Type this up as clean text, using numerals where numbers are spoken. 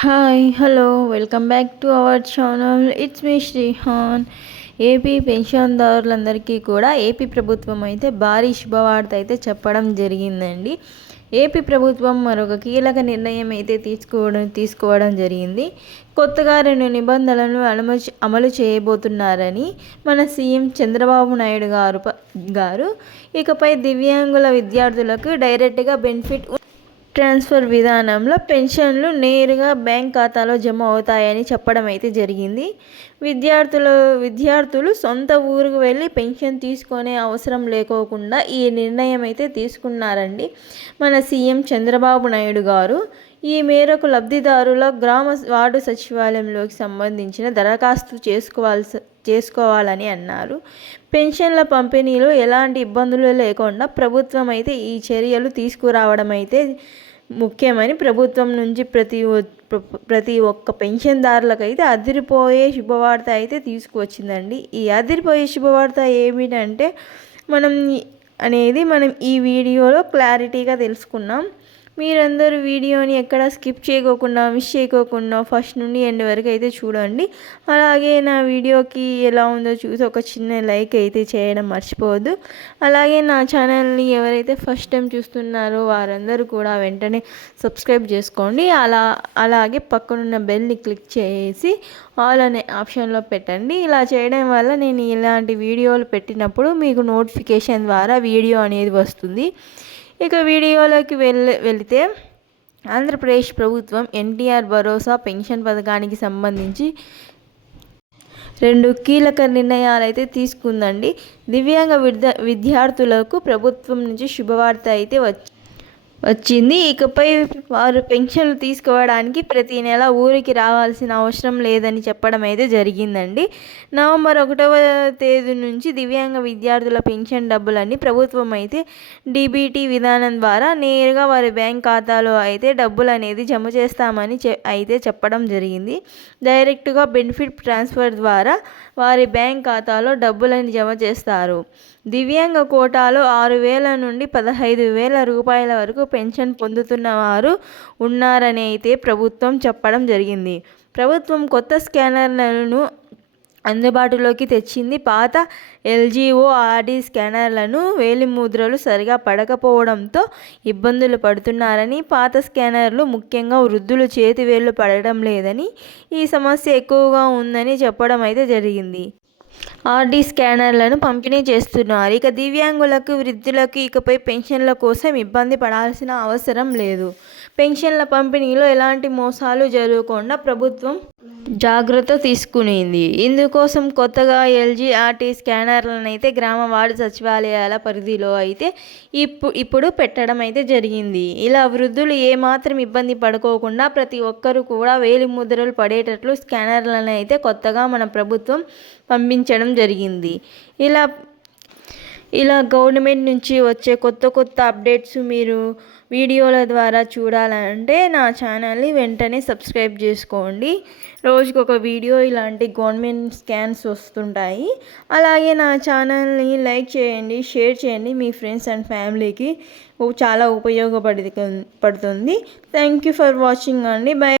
Hi hello welcome back to our channel. It's me Shrihan. AP పెన్షన్దారులందరికీ కూడా AP ప్రభుత్వం అయితే భారీ శుభవార్త అయితే చెప్పడం జరిగిందండి. ఏపీ ప్రభుత్వం మరొక కీలక నిర్ణయం అయితే తీసుకోవడం జరిగింది. కొత్తగా 2 నిబంధనలను అమలు చేయబోతున్నారని మన సీఎం చంద్రబాబు నాయుడు గారు ఇకపై దివ్యాంగుల విద్యార్థులకు డైరెక్ట్గా బెనిఫిట్ ట్రాన్స్ఫర్ విధానంలో పెన్షన్లు నేరుగా బ్యాంక్ ఖాతాలో జమ అవుతాయని చెప్పడం అయితే జరిగింది. విద్యార్థులు సొంత ఊరుకు వెళ్ళి పెన్షన్ తీసుకునే అవసరం లేకోకుండా ఈ నిర్ణయం అయితే తీసుకున్నారండి మన సీఎం చంద్రబాబు నాయుడు గారు. ఈ మేరకు లబ్ధిదారుల గ్రామ వార్డు సచివాలయంలోకి సంబంధించిన దరఖాస్తు చేసుకోవాలని అన్నారు. పెన్షన్ల పంపిణీలో ఎలాంటి ఇబ్బందులు లేకుండా ప్రభుత్వం అయితే ఈ చర్యలు తీసుకురావడం అయితే ముఖ్యమని ప్రభుత్వం నుంచి ప్రతి ఒక్క పెన్షన్దారులకైతే అదిరిపోయే శుభవార్త అయితే తీసుకువచ్చిందండి. ఈ అదిరిపోయే శుభవార్త ఏమిటంటే మనం ఈ వీడియోలో క్లారిటీగా తెలుసుకున్నాం. మీరందరూ వీడియోని ఎక్కడ స్కిప్ చేయకోకుండా మిస్ చేయకోకుండా ఫస్ట్ నుండి ఎండ్ వరకు అయితే చూడండి. అలాగే నా వీడియోకి ఎలా ఉందో చూసి ఒక చిన్న లైక్ అయితే చేయడం మర్చిపోవద్దు. అలాగే నా ఛానల్ని ఎవరైతే ఫస్ట్ టైం చూస్తున్నారో వారందరూ కూడా వెంటనే సబ్స్క్రైబ్ చేసుకోండి. అలాగే పక్కనున్న బెల్ని క్లిక్ చేసి ఆల్ అనే ఆప్షన్లో పెట్టండి. ఇలా చేయడం వల్ల నేను ఇలాంటి వీడియోలు పెట్టినప్పుడు మీకు నోటిఫికేషన్ ద్వారా వీడియో అనేది వస్తుంది. ఇక వీడియోలోకి వెళితే ఆంధ్రప్రదేశ్ ప్రభుత్వం ఎన్టీఆర్ భరోసా పెన్షన్ పథకానికి సంబంధించి 2 కీలక నిర్ణయాలు అయితే తీసుకుందండి. దివ్యాంగ విద్యార్థులకు ప్రభుత్వం నుంచి శుభవార్త అయితే వచ్చింది. ఇకపై వారు పెన్షన్లు తీసుకోవడానికి ప్రతి నెల ఊరికి రావాల్సిన అవసరం లేదని చెప్పడం అయితే జరిగిందండి. నవంబర్ 1వ తేదీ నుంచి దివ్యాంగ విద్యార్థుల పెన్షన్ డబ్బులన్నీ ప్రభుత్వం అయితే డీబీటీ విధానం ద్వారా నేరుగా వారి బ్యాంక్ ఖాతాలో అయితే డబ్బులు అనేది జమ చేస్తామని అయితే చెప్పడం జరిగింది. డైరెక్ట్గా బెనిఫిట్ ట్రాన్స్ఫర్ ద్వారా వారి బ్యాంక్ ఖాతాలో డబ్బులని జమ చేస్తారు. దివ్యాంగ కోటాలో 6,000 నుండి 15,000 రూపాయల వరకు పెన్షన్ పొందుతున్న వారు ఉన్నారని అయితే ప్రభుత్వం చెప్పడం జరిగింది. ప్రభుత్వం కొత్త స్కానర్లను అందుబాటులోకి తెచ్చింది. పాత ఎల్జీఓ ఆర్డీ స్కానర్లను వేలిముద్రలు సరిగా పడకపోవడంతో ఇబ్బందులు పడుతున్నారని, పాత స్కానర్లు ముఖ్యంగా వృద్ధులు చేతి వేళ్లు పడడం లేదని, ఈ సమస్య ఎక్కువగా ఉందని చెప్పడం అయితే జరిగింది. ఆర్డీ స్కానర్లను పంపిణీ చేస్తున్నారు. ఇక దివ్యాంగులకు వృద్ధులకు ఇకపై పెన్షన్ల కోసం ఇబ్బంది పడాల్సిన అవసరం లేదు. పెన్షన్ల పంపిణీలో ఎలాంటి మోసాలు జరగకుండా ప్రభుత్వం జాగ్రత్త తీసుకునింది. ఇందుకోసం కొత్తగా ఎల్జీఆర్టీ స్కానర్లను అయితే గ్రామ వార్డు సచివాలయాల పరిధిలో అయితే ఇప్పుడు పెట్టడం అయితే జరిగింది. ఇలా వృద్ధులు ఏమాత్రం ఇబ్బంది పడుకోకుండా ప్రతి ఒక్కరూ కూడా వేలిముద్రలు పడేటట్లు స్కానర్లను అయితే కొత్తగా మన ప్రభుత్వం పంపించడం జరిగింది. ఇలా గవర్నమెంట్ నుంచి వచ్చే కొత్త అప్డేట్స్ మీరు వీడియోల ద్వారా చూడాలంటే నా ఛానల్ని వెంటనే సబ్స్క్రైబ్ చేసుకోండి. రోజుకొక వీడియో ఇలాంటి గవర్నమెంట్ స్కాన్స్ వస్తుంటాయి. అలాగే నా ఛానల్ని లైక్ చేయండి, షేర్ చేయండి. మీ ఫ్రెండ్స్ అండ్ ఫ్యామిలీకి చాలా ఉపయోగపడుతుంది. థ్యాంక్ యూ ఫర్ వాచింగ్ అండి. బై.